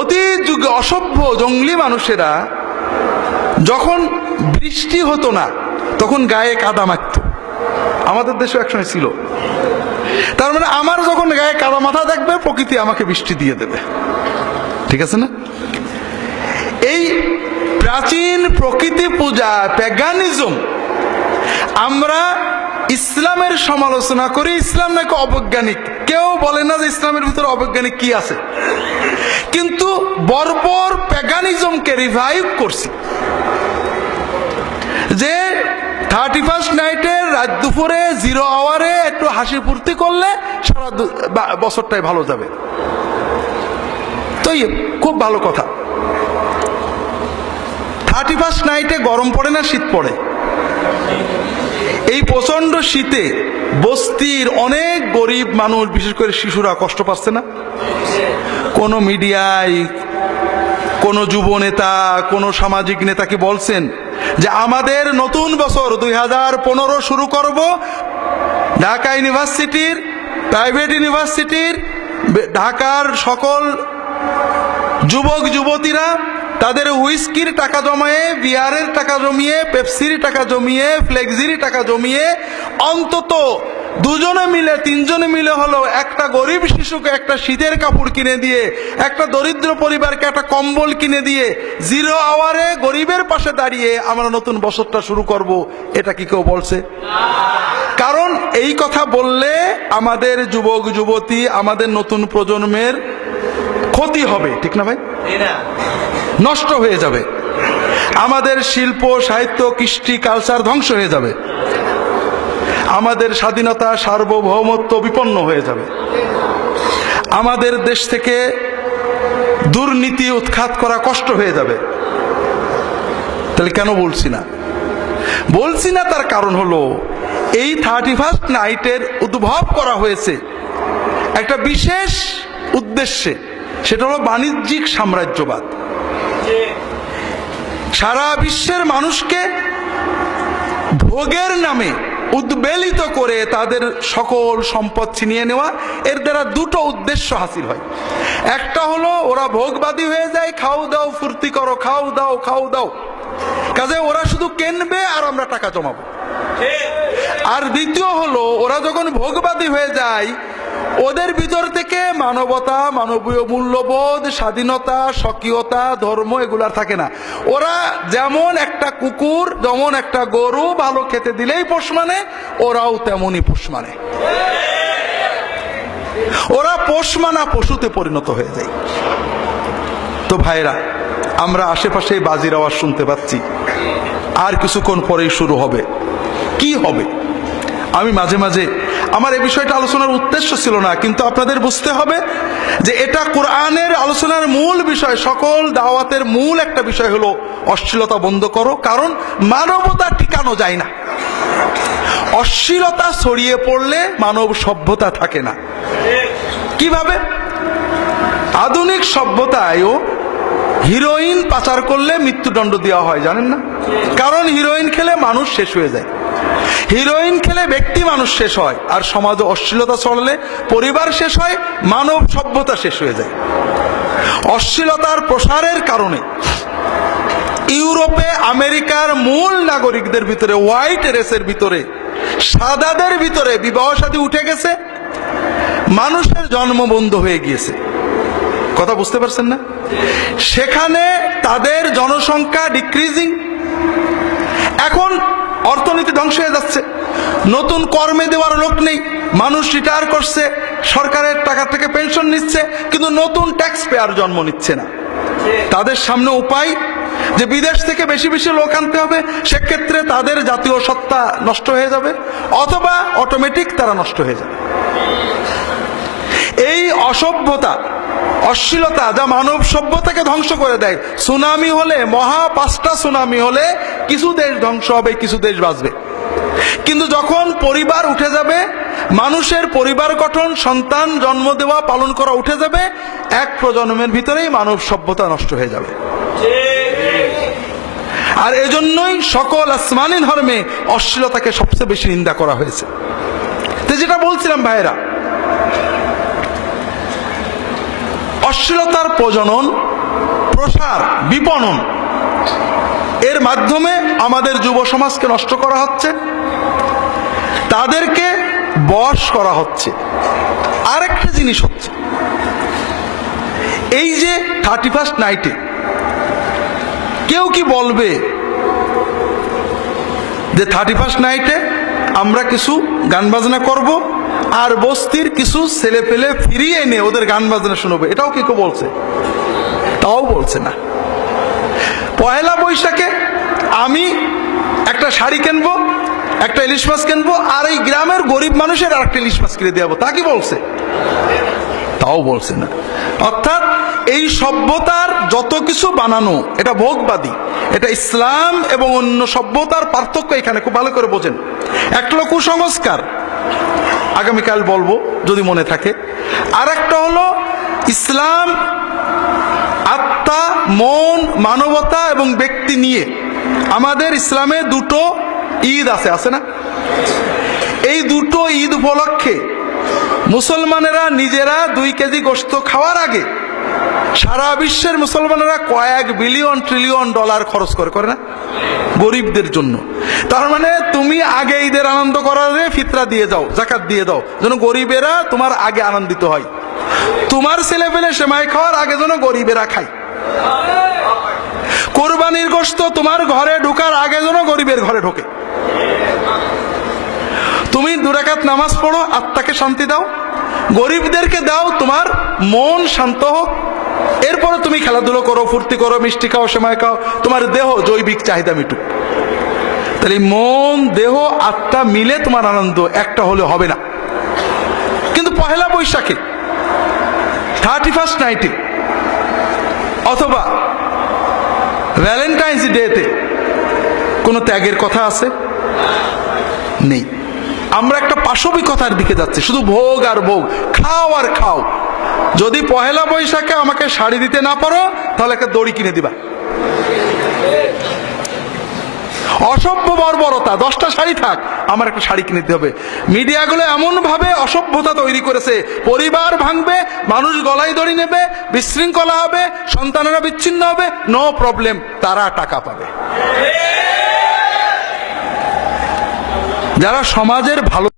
অতীত যুগে অসভ্য জঙ্গলি মানুষেরা যখন বৃষ্টি হতো না তখন গায়ে কাদা মাখত। আমাদের দেশে একসময় ছিল। তার মানে আমার যখন গায়ে কাদা মাথা দেখবে প্রকৃতি আমাকে বৃষ্টি দিয়ে দেবে, ঠিক আছে না? এই প্রাচীন প্রকৃতি পূজা প্যাগানিজম আমরা ইসলামের সমালোচনা করি, ইসলাম নাকি অবৈজ্ঞানিক। কেউ বলে না যে ইসলামের ভিতরে অবৈজ্ঞানিক কি আছে, কিন্তু বর্বর প্যাগানিজমকে রিভাইভ করছি। যে 31st নাইটে রাত দুপুরে 0 আওয়ারে একটু হাসি ফুর্তি করলে সারা বছরটাই ভালো যাবে, তো খুব ভালো কথা। 31st নাইটে গরম পড়ে না শীত পড়ে? এই প্রচন্ড শীতে বস্তির অনেক গরিব মানুষ, বিশেষ করে শিশুরা কষ্ট পাচ্ছে না? কোন মিডিয়ায় কোন যুব নেতা, কোন সামাজিক নেতা কি বলছেন যে আমাদের নতুন বছর 2015 শুরু করব, ঢাকা ইউনিভার্সিটির, প্রাইভেট ইউনিভার্সিটির, ঢাকার সকল যুবক যুবতীরা তাদের হুইস্কির টাকা জমায়ে, বিয়ারের টাকা জমিয়ে, পেপসির টাকা জমিয়ে, ফ্লেক্সির টাকা জমিয়ে অন্তত 2জনে মিলে 3জনে মিলে হলো একটা গরিব শিশুকে একটা শীতের কাপড় কিনে দিয়ে, একটা দরিদ্র পরিবারকে একটা কম্বল কিনে দিয়ে 0 আওয়ারে গরিবের পাশে দাঁড়িয়ে আমরা নতুন বছরটা শুরু করব। এটা কি কেউ বলছে? কারণ এই কথা বললে আমাদের যুবক যুবতী, আমাদের নতুন প্রজন্মের ক্ষতি হবে, ঠিক না ভাই? নষ্ট হয়ে যাবে, আমাদের শিল্প সাহিত্য কৃষ্টি কালচার ধ্বংস হয়ে যাবে, আমাদের স্বাধীনতা সার্বভৌমত্ব বিপন্ন হয়ে যাবে, আমাদের দেশ থেকে দুর্নীতি উৎখাত করা কষ্ট হয়ে যাবে। তাহলে কেন বলছি না? বলছি না তার কারণ হলো এই 31st নাইটের উদ্ভব করা হয়েছে একটা বিশেষ উদ্দেশ্যে, সেটা হলো বাণিজ্যিক সাম্রাজ্যবাদ। সারা বিশ্বের মানুষকে ভোগের নামে উদ্বেলিত করে তাদের সকল সম্পদ ছিনিয়ে নেওয়া, এর দ্বারা 2টো উদ্দেশ্য হাসিল হয়। একটা হলো ওরা ভোগবাদী হয়ে যায়, খাও দাও ফুর্তি করো, খাও দাও খাও দাও, কাজে ওরা শুধু কিনবে আর আমরা টাকা জমাবো। আর দ্বিতীয় হলো ওরা যখন ভোগবাদী হয়ে যায়, ওদের ভিতর থেকে মানবতা, মানবীয় মূল্যবোধ, স্বাধীনতা, স্বকীয়তা, ধর্ম এগুলার থাকে না। ওরা যেমন একটা কুকুর, যেমন একটা গরু ভালো খেতে দিলেই পোষ মানে, ওরাও তেমনই পোষ মানে। ওরা পোষ মানা পশুতে পরিণত হয়ে যায়। তো ভাইরা, আমরা আশেপাশে বাজির আওয়াজ শুনতে পাচ্ছি, আর কিছুক্ষণ পরেই শুরু হবে। কি হবে? আমি মাঝে মাঝে, আমার এই বিষয়টা আলোচনার উদ্দেশ্য ছিল না, কিন্তু আপনাদের বুঝতে হবে যে এটা কোরআনের আলোচনার মূল বিষয়। সকল দাওয়াতের মূল একটা বিষয় হলো অশ্লীলতা বন্ধ করো, কারণ মানবতা টিকানো যায় না। অশ্লীলতা ছড়িয়ে পড়লে মানব সভ্যতা থাকে না। কিভাবে? আধুনিক সভ্যতায়ও হিরোইন পাচার করলে মৃত্যুদণ্ড দেওয়া হয়, জানেন না? কারণ হিরোইন খেলে মানুষ শেষ হয়ে যায়, হিরোইন খেলে ব্যক্তি মানুষ শেষ হয়, আর সমাজে অশ্লীলতা ছড়ালে পরিবার শেষ হয়, মানব সভ্যতা শেষ হয়ে যায়। অশ্লীলতার প্রসারের কারণে ইউরোপে আমেরিকার মূল নাগরিকদের ভিতরে, হোয়াইট রেসের ভিতরে, সাদাদের ভিতরে বিবাহ শাদী উঠে গেছে, মানুষের জন্ম বন্ধ হয়ে গিয়েছে। কথা বুঝতে পারছেন না? সেখানে তাদের জনসংখ্যা ডিক্রিজিং। এখন অর্থনীতি ধ্বংস হয়ে যাচ্ছে, নতুন কর্মে দেওয়ার লোক নেই, মানুষ রিটায়ার করছে, সরকারের টাকা থেকে পেনশন নিচ্ছে, কিন্তু নতুন ট্যাক্স পেয়ার জন্ম নিচ্ছে না। তাদের সামনে উপায় যে বিদেশ থেকে বেশি বেশি লোক আনতে হবে, সেক্ষেত্রে তাদের জাতীয় সত্তা নষ্ট হয়ে যাবে, অথবা অটোমেটিক তারা নষ্ট হয়ে যাবে। এই অসভ্যতা, অশ্লীলতা যা মানব সভ্যতাকে ধ্বংস করে দেয়। সুনামি হলে, মহা 5টা সুনামি হলে কিছু দেশ ধ্বংস হবে, কিছু দেশ বাঁচবে। কিন্তু যখন পরিবার উঠে যাবে, মানুষের পরিবার গঠন, সন্তান জন্ম দেওয়া, পালন করা উঠে যাবে, এক প্রজন্মের ভিতরেই মানব সভ্যতা নষ্ট হয়ে যাবে। আর এজন্যই সকল আসমানি ধর্মে অশ্লীলতাকে সবচেয়ে বেশি নিন্দা করা হয়েছে। তো যেটা বলছিলাম ভাইরা, অশ্লীলতার প্রজনন, প্রসার, বিপণন এর মাধ্যমে আমাদের যুব সমাজকে নষ্ট করা হচ্ছে, তাদেরকে বশ করা হচ্ছে। আরেকটা জিনিস হচ্ছে, এই যে 31st নাইটে কেউ কি বলবে যে 31st নাইটে আমরা কিছু গান বাজনা করব আর বস্তির কিছু ছেলে পেলে ফিরিয়ে এনে ওদের গান বাজনা শুনবে? এটাও কি কেউ বলছে? তাও বলছে না। পয়লা বৈশাখে আমি একটা শাড়ি কিনবো, একটা ইলিশ মাছ কিনবো, আর এই গ্রামের গরিব মানুষের আর একটা ইলিশ মাছ কিনে দেবো, তা কি বলছে? তাও বলছে না। অর্থাৎ এই সভ্যতার যত কিছু বানানো এটা ভোগবাদী, এটা ইসলাম এবং অন্য সভ্যতার পার্থক্য এখানে খুব ভালো করে বোঝেন। একটা হলো কুসংস্কার, আগামীকাল বলবো যদি মনে থাকে। আর একটা হলো ইসলাম আত্মা, মন, মানবতা এবং ব্যক্তি নিয়ে। আমাদের ইসলামে দুটো ঈদ আছে না? এই দুটো ঈদ উপলক্ষে মুসলমানেরা নিজেরা 2 কেজি গোশত খাওয়ার আগে সারা বিশ্বের মুসলমানেরা কয়েক বিলিয়ন ট্রিলিয়ন ডলার খরচ করে না গরিবদের জন্য। তার মানে তুমি আগে ঈদের আনন্দ করার ফিতরা দিয়ে যাও, যাকাত দিয়ে দাও, যেন গরিবেরা তোমার আগে আনন্দিত হয়। তোমার ছেলে পেলে সেমাই খাওয়ার আগে যেন গরিবেরা খায়। কোরবানির গোশত তোমার ঘরে ঢোকার আগে যেন গরিবের ঘরে ঢোকে। তুমি 2 রাকাত নামাজ পড়ো, আত্মাকে শান্তি দাও, গরিবদেরকে দাও, তোমার মন শান্ত হোক। এরপরে তুমি খেলাধুলো করো, ফুর্তি করো, মিষ্টি খাও, সেমাই খাও, তোমার দেহ জৈবিক চাহিদা মিটুক। তাহলে মন, দেহ, আত্মা মিলে তোমার আনন্দ একটা হলে হবে না। কিন্তু পহেলা বৈশাখে, 31st নাইটে অথবা ভ্যালেন্টাইন্স ডেতে কোনো ত্যাগের কথা আছে? নেই। আমরা একটা পাশবিকতার দিকে যাচ্ছি, শুধু ভোগ আর ভোগ, খাও আর খাও। যদি পহেলা বৈশাখে আমাকে শাড়ি দিতে না পারো তাহলে একটা দড়ি কিনে দিবা। অসভ্য বর্বরতা, 10টা শাড়ি থাক, আমার একটা শাড়ি কিনে দিতে হবে। মিডিয়াগুলো এমন ভাবে অসভ্যতা তৈরি করেছে, পরিবার ভাঙবে, মানুষ গলায় দড়ি নেবে, বিশৃঙ্খলা হবে, সন্তানেরা বিচ্ছিন্ন হবে, নো প্রবলেম, তারা টাকা পাবে। যারা সমাজের ভালো